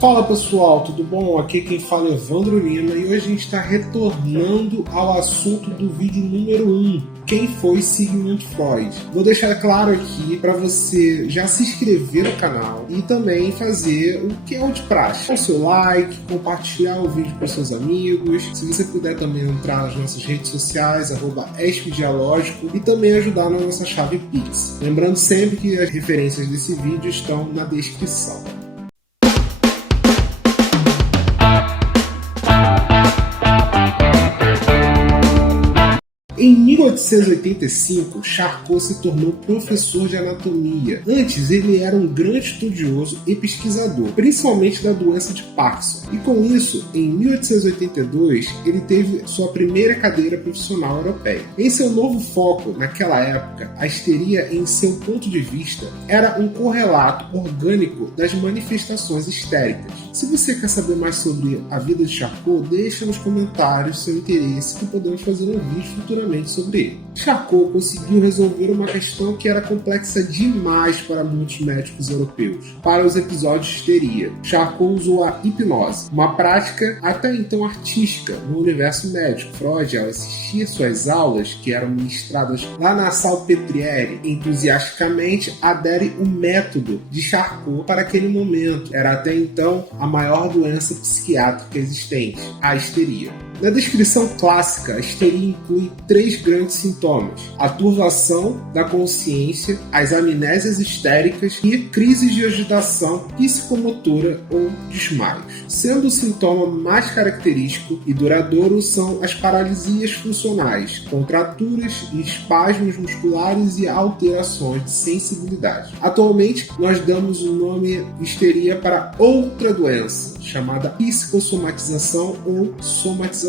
Fala pessoal, tudo bom? Aqui quem fala é Evandro Lima e hoje a gente está retornando ao assunto do vídeo número 1, quem foi Sigmund Freud. Vou deixar claro aqui para você já se inscrever no canal e também fazer o que é o de praxe. Dar o seu like, compartilhar o vídeo com seus amigos, se você puder também entrar nas nossas redes sociais, @espdialógico e também ajudar na nossa chave Pix. Lembrando sempre que as referências desse vídeo estão na descrição. Em 1885, Charcot se tornou professor de anatomia. Antes, ele era um grande estudioso e pesquisador, principalmente da doença de Parkinson. E com isso, em 1882, ele teve sua primeira cadeira profissional europeia. Em seu novo foco, naquela época, a histeria, em seu ponto de vista, era um correlato orgânico das manifestações histéricas. Se você quer saber mais sobre a vida de Charcot, deixa nos comentários seu interesse que podemos fazer um vídeo futuramente sobre ele. Charcot conseguiu resolver uma questão que era complexa demais para muitos médicos europeus. Para os episódios de histeria, Charcot usou a hipnose, uma prática até então artística no universo médico. Freud, ao assistir suas aulas, que eram ministradas lá na Salpêtrière, entusiasticamente adere o método de Charcot para aquele momento. Era até então a maior doença psiquiátrica existente, a histeria. Na descrição clássica, a histeria inclui 3 grandes sintomas: a turvação da consciência, as amnésias histéricas e crises de agitação psicomotora ou desmaios. Sendo o sintoma mais característico e duradouro são as paralisias funcionais, contraturas e espasmos musculares e alterações de sensibilidade. Atualmente, nós damos o nome histeria para outra doença, chamada psicossomatização ou somatizações.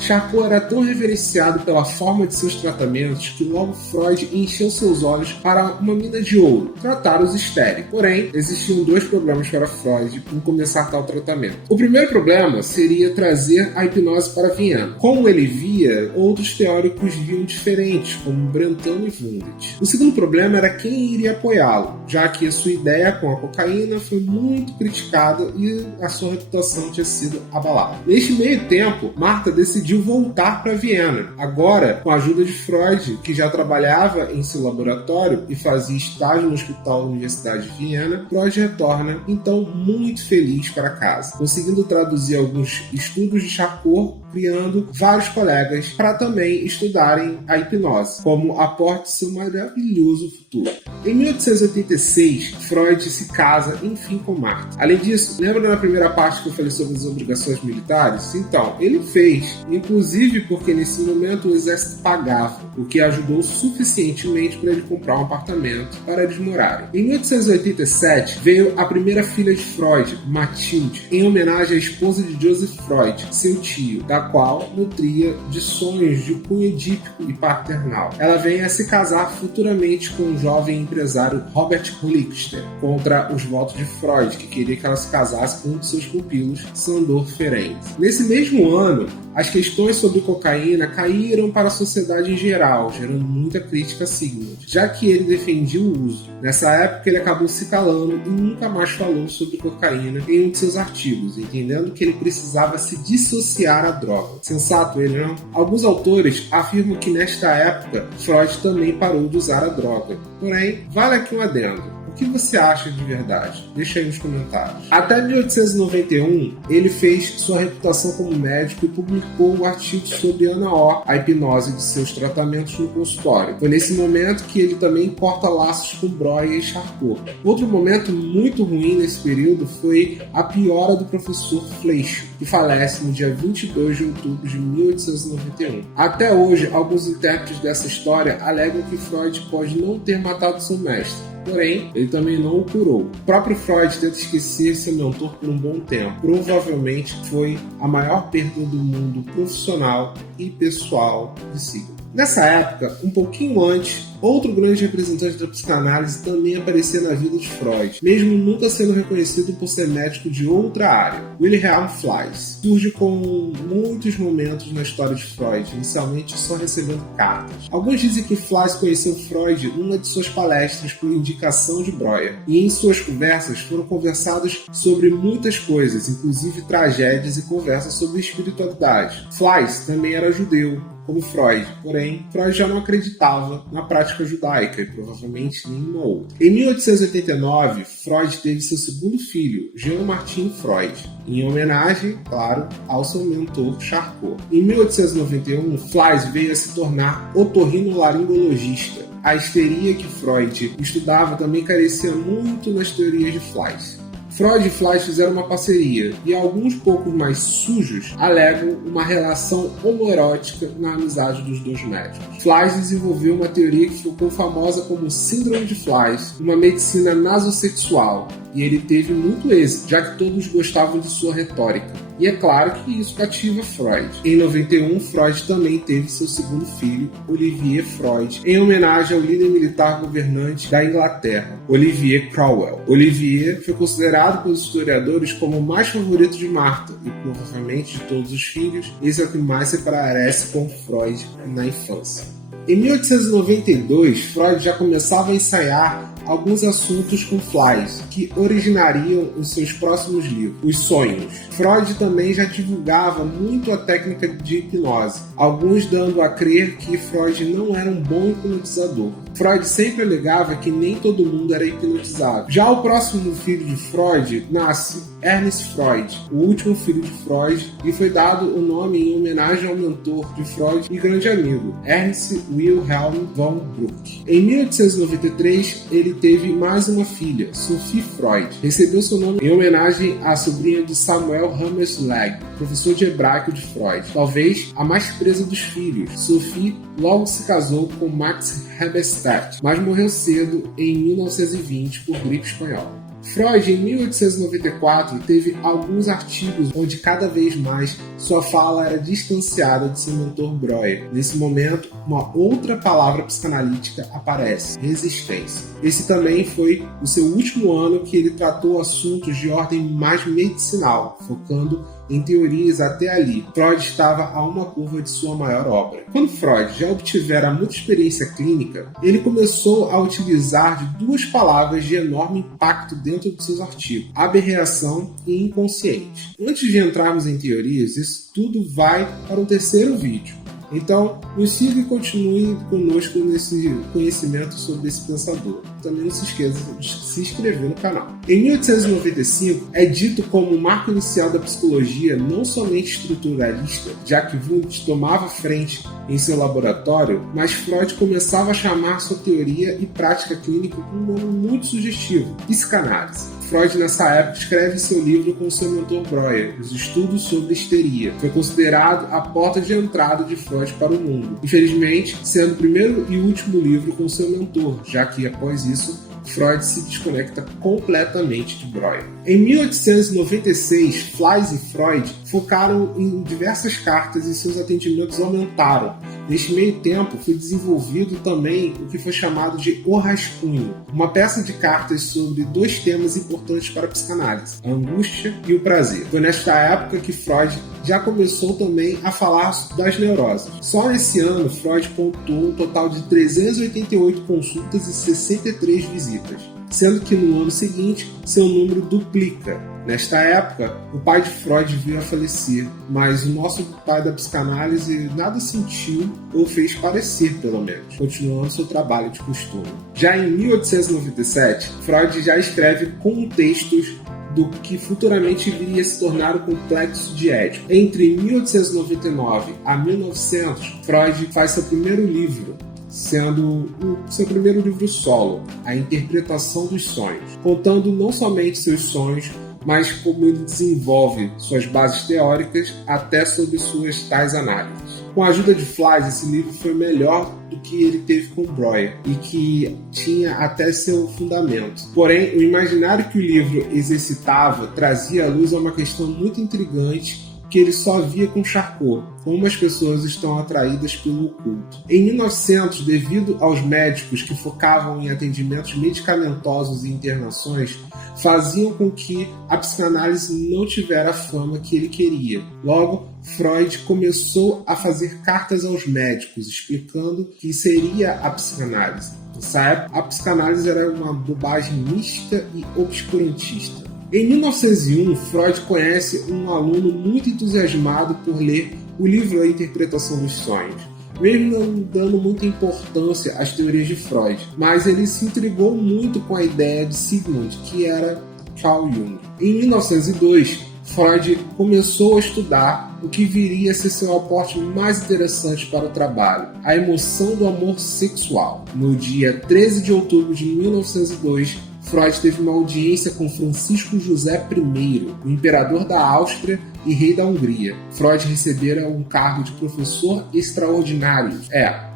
Charcot era tão reverenciado pela forma de seus tratamentos que logo Freud encheu seus olhos para uma mina de ouro, tratar os histéricos. Porém, existiam 2 problemas para Freud em começar tal tratamento. O primeiro problema seria trazer a hipnose para Viena. Como ele via, outros teóricos viam diferentes, como Brentano e Wundt. O segundo problema era quem iria apoiá-lo, já que a sua ideia com a cocaína foi muito criticada e a sua reputação tinha sido abalada. Neste meio tempo, Martha decidiu voltar para Viena, agora com a ajuda de Freud, que já trabalhava em seu laboratório e fazia estágio no Hospital da Universidade de Viena. Freud retorna, então, muito feliz para casa, conseguindo traduzir alguns estudos de Charcot, criando vários colegas para também estudarem a hipnose, como aporte de seu maravilhoso futuro. Em 1886, Freud se casa, enfim, com Martha. Além disso, lembra na primeira parte que eu falei sobre as obrigações militares? Então, ele fez, inclusive porque nesse momento o exército pagava, o que ajudou suficientemente para ele comprar um apartamento para eles morarem. Em 1887, veio a primeira filha de Freud, Mathilde, em homenagem à esposa de Joseph Freud, seu tio, da qual nutria de sonhos de cunho edípico e paternal. Ela vem a se casar futuramente com o jovem empresário Robert Richter, contra os votos de Freud, que queria que ela se casasse com um de seus pupilos, Sandor Ferenczi. Nesse mesmo ano, as questões sobre cocaína caíram para a sociedade em geral, gerando muita crítica a Sigmund, já que ele defendia o uso. Nessa época, ele acabou se calando e nunca mais falou sobre cocaína em um de seus artigos, entendendo que ele precisava se dissociar da droga. Sensato ele, não? Alguns autores afirmam que nesta época, Freud também parou de usar a droga. Porém, vale aqui um adendo. O que você acha de verdade? Deixa aí nos comentários. Até 1891, ele fez sua reputação como médico e publicou um artigo sobre Ana O, a hipnose de seus tratamentos no consultório. Foi nesse momento que ele também corta laços com Breuer e Charcot. Outro momento muito ruim nesse período foi a piora do professor Fleischl, que falece no dia 22 de outubro de 1891. Até hoje, alguns intérpretes dessa história alegam que Freud pode não ter matado seu mestre. Porém, ele também não o curou. O próprio Freud tenta esquecer seu mentor por um bom tempo. Provavelmente foi a maior perda do mundo profissional e pessoal de Sigmund. Nessa época, um pouquinho antes, outro grande representante da psicanálise também aparecia na vida de Freud, mesmo nunca sendo reconhecido por ser médico de outra área. Wilhelm Fliess surge com muitos momentos na história de Freud, inicialmente só recebendo cartas. Alguns dizem que Fliess conheceu Freud numa de suas palestras por indicação de Breuer, e em suas conversas foram conversadas sobre muitas coisas, inclusive tragédias e conversas sobre espiritualidade. Fliess também era judeu, como Freud, porém, Freud já não acreditava na prática judaica e provavelmente nenhuma outra. Em 1889, Freud teve seu segundo filho, Jean Martin Freud, em homenagem, claro, ao seu mentor Charcot. Em 1891, Fliess veio a se tornar otorrinolaringologista. A histeria que Freud estudava também carecia muito nas teorias de Fliess. Freud e Fliess fizeram uma parceria e alguns poucos mais sujos alegam uma relação homoerótica na amizade dos dois médicos. Fliess desenvolveu uma teoria que ficou famosa como Síndrome de Fliess, uma medicina nasossexual, e ele teve muito êxito, já que todos gostavam de sua retórica. E é claro que isso cativa Freud. Em 91, Freud também teve seu segundo filho, Olivier Freud, em homenagem ao líder militar governante da Inglaterra, Olivier Cromwell. Olivier foi considerado pelos historiadores como o mais favorito de Martha, e provavelmente de todos os filhos, esse é o que mais se parece com Freud na infância. Em 1892, Freud já começava a ensaiar alguns assuntos com Fliess, que originariam os seus próximos livros, Os Sonhos. Freud também já divulgava muito a técnica de hipnose, alguns dando a crer que Freud não era um bom hipnotizador. Freud sempre alegava que nem todo mundo era hipnotizado. Já o próximo filho de Freud nasce, Ernst Freud, o último filho de Freud, e foi dado o nome em homenagem ao mentor de Freud e grande amigo, Ernst Wilhelm von Bruck. Em 1893, ele teve mais uma filha, Sophie Freud. Recebeu seu nome em homenagem à sobrinha de Samuel Hammerschlag, professor de hebraico de Freud, talvez a mais presa dos filhos. Sophie logo se casou com Max Halberstadt, mas morreu cedo em 1920 por gripe espanhola. Freud, em 1894, teve alguns artigos onde cada vez mais sua fala era distanciada de seu mentor Breuer. Nesse momento, uma outra palavra psicanalítica aparece: resistência. Esse também foi o seu último ano que ele tratou assuntos de ordem mais medicinal, focando em teorias até ali. Freud estava a uma curva de sua maior obra. Quando Freud já obtivera muita experiência clínica, ele começou a utilizar de duas palavras de enorme impacto dentro de seus artigos: aberração e inconsciente. Antes de entrarmos em teorias, isso tudo vai para um terceiro vídeo. Então, nos siga e continue conosco nesse conhecimento sobre esse pensador. Também não se esqueça de se inscrever no canal. Em 1895, é dito como o marco inicial da psicologia não somente estruturalista, já que Wundt tomava frente em seu laboratório, mas Freud começava a chamar sua teoria e prática clínica com um nome muito sugestivo: psicanálise. Freud, nessa época, escreve seu livro com seu mentor Breuer, Os Estudos sobre Histeria. Foi considerado a porta de entrada de Freud para o mundo, infelizmente sendo o primeiro e último livro com seu mentor, já que, após isso, Freud se desconecta completamente de Breuer. Em 1896, Fliess e Freud focaram em diversas cartas e seus atendimentos aumentaram. Neste meio tempo, foi desenvolvido também o que foi chamado de O Rascunho, uma peça de cartas sobre dois temas importantes para a psicanálise: a angústia e o prazer. Foi nesta época que Freud já começou também a falar das neuroses. Só nesse ano, Freud pontuou um total de 388 consultas e 63 visitas, sendo que no ano seguinte seu número duplica. Nesta época, o pai de Freud veio a falecer, mas o nosso pai da psicanálise nada sentiu ou fez parecer, pelo menos, continuando seu trabalho de costume. Já em 1897, Freud já escreve contextos do que futuramente viria a se tornar o complexo de Édipo. Entre 1899 a 1900, Freud faz seu primeiro livro, sendo o seu primeiro livro solo, A Interpretação dos Sonhos, contando não somente seus sonhos, mas como ele desenvolve suas bases teóricas até sobre suas tais análises. Com a ajuda de Fliess, esse livro foi melhor do que ele teve com Breuer e que tinha até seu fundamento. Porém, o imaginário que o livro exercitava trazia à luz a uma questão muito intrigante que ele só via com Charcot, como as pessoas estão atraídas pelo oculto. Em 1900, devido aos médicos que focavam em atendimentos medicamentosos e internações, faziam com que a psicanálise não tivesse a fama que ele queria. Logo, Freud começou a fazer cartas aos médicos, explicando que seria a psicanálise. Nessa época, a psicanálise era uma bobagem mística e obscurantista. Em 1901, Freud conhece um aluno muito entusiasmado por ler o livro A Interpretação dos Sonhos, mesmo não dando muita importância às teorias de Freud, mas ele se intrigou muito com a ideia de Sigmund, que era Carl Jung. Em 1902, Freud começou a estudar o que viria a ser seu aporte mais interessante para o trabalho, a emoção do amor sexual. No dia 13 de outubro de 1902, Freud teve uma audiência com Francisco José I, o imperador da Áustria e rei da Hungria. Freud recebera um cargo de professor extraordinário,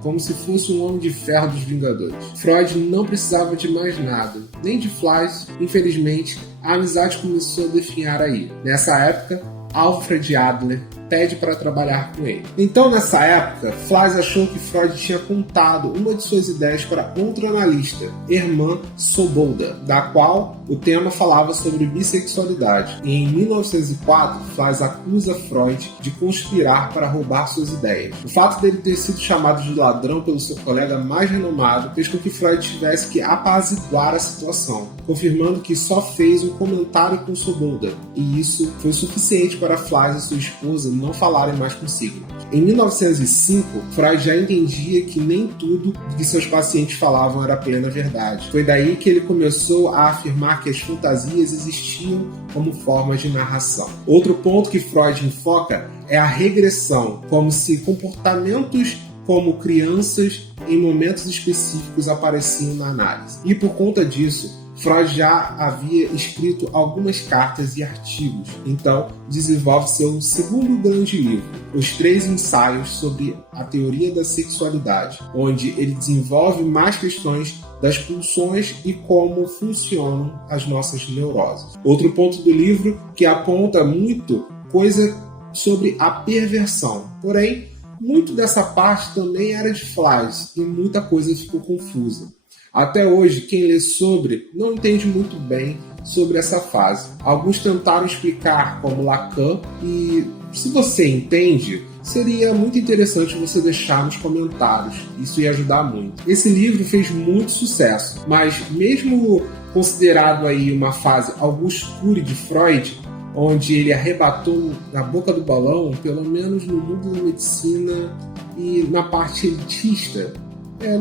como se fosse um homem de ferro dos Vingadores. Freud não precisava de mais nada, nem de Flies. Infelizmente, a amizade começou a definhar aí. Nessa época, Alfred Adler pede para trabalhar com ele. Então, nessa época, Flies achou que Freud tinha contado uma de suas ideias para outra analista, Hermann Sobolda, da qual o tema falava sobre bissexualidade. E em 1904, Flies acusa Freud de conspirar para roubar suas ideias. O fato dele ter sido chamado de ladrão pelo seu colega mais renomado fez com que Freud tivesse que apaziguar a situação, confirmando que só fez um comentário com Sobolda, e isso foi suficiente para Flies e sua esposa não falarem mais consigo. Em 1905, Freud já entendia que nem tudo que seus pacientes falavam era plena verdade. Foi daí que ele começou a afirmar que as fantasias existiam como formas de narração. Outro ponto que Freud enfoca é a regressão, como se comportamentos como crianças em momentos específicos apareciam na análise. E por conta disso, Freud já havia escrito algumas cartas e artigos, então desenvolve seu segundo grande livro, Os 3 Ensaios sobre a Teoria da Sexualidade, onde ele desenvolve mais questões das pulsões e como funcionam as nossas neuroses. Outro ponto do livro que aponta muito coisa sobre a perversão, porém, muito dessa parte também era de Flies e muita coisa ficou confusa. Até hoje, quem lê sobre não entende muito bem sobre essa fase. Alguns tentaram explicar como Lacan e, se você entende, seria muito interessante você deixar nos comentários. Isso ia ajudar muito. Esse livro fez muito sucesso, mas mesmo considerado aí uma fase Auguste Cury de Freud, onde ele arrebatou na boca do balão, pelo menos no mundo da medicina e na parte elitista,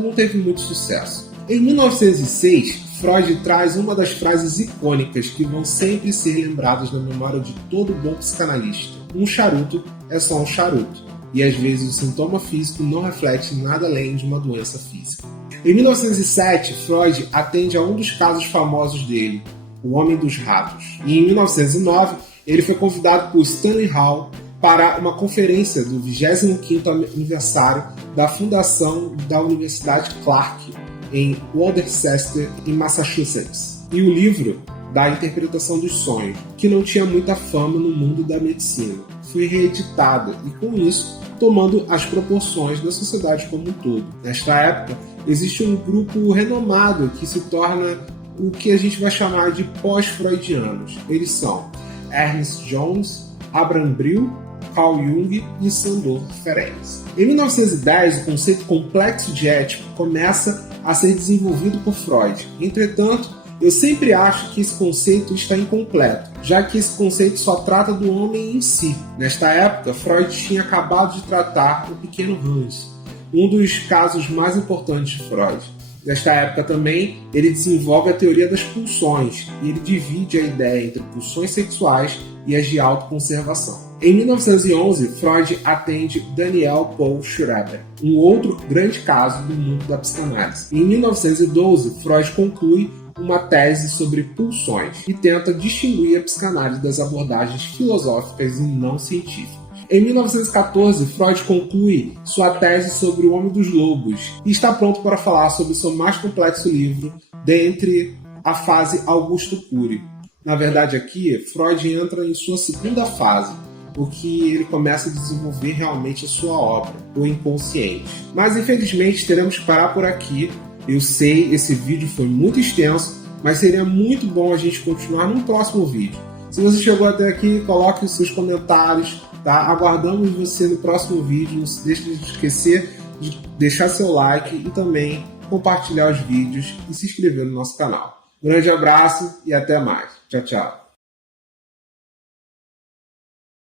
não teve muito sucesso. Em 1906, Freud traz uma das frases icônicas que vão sempre ser lembradas na memória de todo bom psicanalista. Um charuto é só um charuto, e às vezes o sintoma físico não reflete nada além de uma doença física. Em 1907, Freud atende a um dos casos famosos dele, o Homem dos Ratos. E em 1909, ele foi convidado por Stanley Hall para uma conferência do 25º aniversário da fundação da Universidade Clark, em Worcester, em Massachusetts. E o livro da Interpretação dos Sonhos, que não tinha muita fama no mundo da medicina, foi reeditado e, com isso, tomando as proporções da sociedade como um todo. Nesta época, existe um grupo renomado que se torna o que a gente vai chamar de pós-freudianos. Eles são Ernest Jones, Abraham Brill, Carl Jung e Sandor Ferenczi. Em 1910, o conceito complexo de ética começa a ser desenvolvido por Freud. Entretanto, eu sempre acho que esse conceito está incompleto, já que esse conceito só trata do homem em si. Nesta época, Freud tinha acabado de tratar o pequeno Hans, um dos casos mais importantes de Freud. Nesta época também, ele desenvolve a teoria das pulsões, e ele divide a ideia entre pulsões sexuais e as de autoconservação. Em 1911, Freud atende Daniel Paul Schreiber, um outro grande caso do mundo da psicanálise. Em 1912, Freud conclui uma tese sobre pulsões e tenta distinguir a psicanálise das abordagens filosóficas e não científicas. Em 1914, Freud conclui sua tese sobre o Homem dos Lobos e está pronto para falar sobre seu mais complexo livro, dentre a fase Augusto Cury. Na verdade, aqui, Freud entra em sua segunda fase, porque ele começa a desenvolver realmente a sua obra, o inconsciente. Mas infelizmente teremos que parar por aqui. Eu sei, esse vídeo foi muito extenso, mas seria muito bom a gente continuar num próximo vídeo. Se você chegou até aqui, coloque os seus comentários, tá? Aguardamos você no próximo vídeo. Não se deixe de esquecer de deixar seu like e também compartilhar os vídeos e se inscrever no nosso canal. Um grande abraço e até mais. Tchau, tchau.